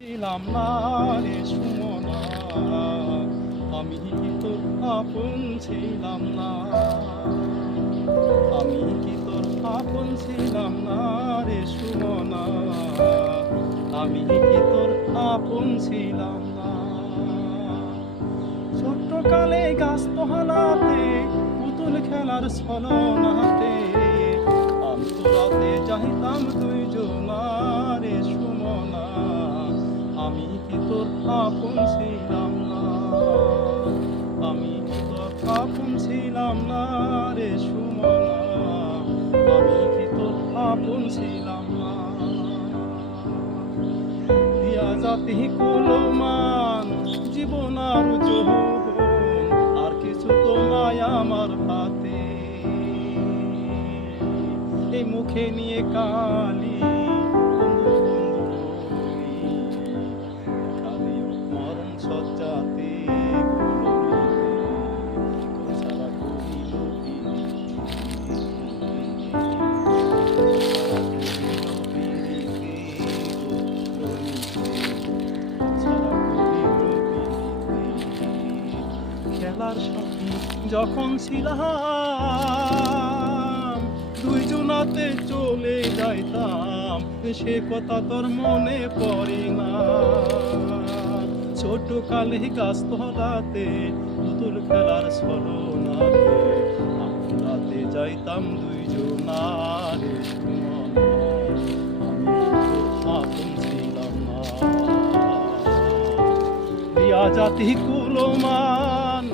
ছিলাম না রে সুমনা, আমি কি তোর আপন ছিলাম না, আমি কি তোর আপন ছিলাম না রে সুমনা, আমি কি তোর আপন ছিলাম না। ছোট্ট কালে গাছতলাতে পুতুল খেলার ছলনাতে আন্তরাতে চাহিতাম দুইজনা রে সুমনা, আমি কি তোর আপন ছিলাম না, আমি কি তোর আপন ছিলাম না রে সুমনা, আমি কি তোর আপন ছিলাম না। দিয়া জাতি কুলমান জীবন আর যৌবন, আর কিছু তো নাই আমার হাতে, এই মুখে নিয়ে কালি বন্ধু বন্ধু বলি, দেখা দিও মরণ সজ্জাতে সারা করিল খেলার সাথী যখন ছিলাম দুইজনাতে চলে যাইতাম, সে কথা তোর মনে পড়ে না। ছোট কালে গাছতলাতে পুতুল খেলার ছলনাতে আমরাতে যাইতাম দুইজনা রে সুমনা, আমি তোর আপন ছিলাম না। দিয়া জাতি কুলমান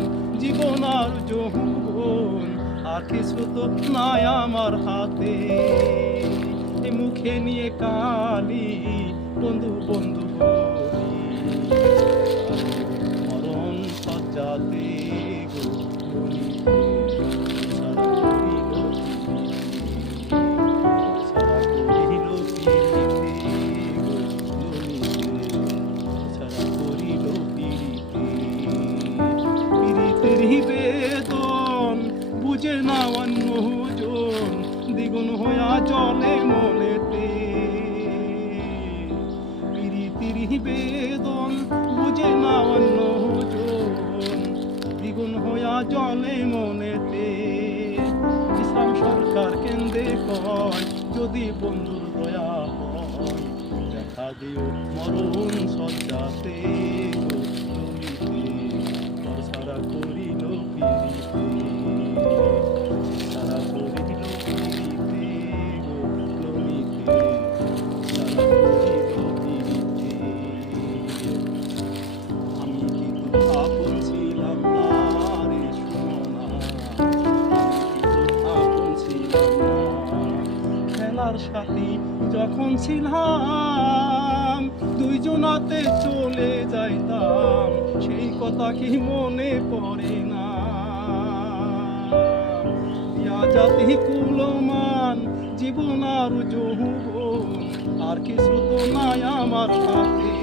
জীবন আর যৌবন, আর কিছু তো নাই আমার হাতে, এ মুখে নিয়ে কালি বন্ধু বন্ধু বলি, মরণ সজ্জাতে গো বলিতে সারা করিল পিরিতি, সারা করিল পিরিতি গো বলিতে সারা করিল পিরিতি। পিরিতির বেদন বুঝে না অন্যজন, দ্বিগুণ হইয়া জলে মনেতে, পিরিতির বেদন বুঝে না অন্যজন, দ্বিগুণ হইয়া জলে মনেতে। ইসলাম সরকার কেন্দ্রে কয় যদি বন্ধুর দয়া হয়, দেখা দিও মরণ সজ্জাতে গলিতে, তোর সারা করিল পিরিতে, সারা করিল পিরিতে গলিতে, সারা করিল পিরিতে। আমি কি তোর আপন ছিলাম না রে সুমনা, আমি কি তোর আপন ছিলাম না। খেলার সাথী যখন ছিলাম দুইজনাতে চলে যাইতাম, সেই কথা কি মনে পড়ে না। দিয়া জাতি কুলমান জীবন আর যৌবন, আর কিছু তো নাই আমার হাতে,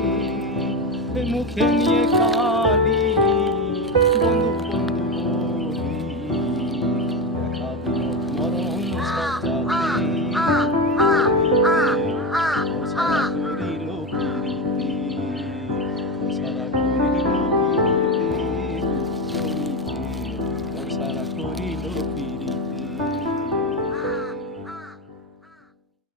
মুখে নিয়ে কালি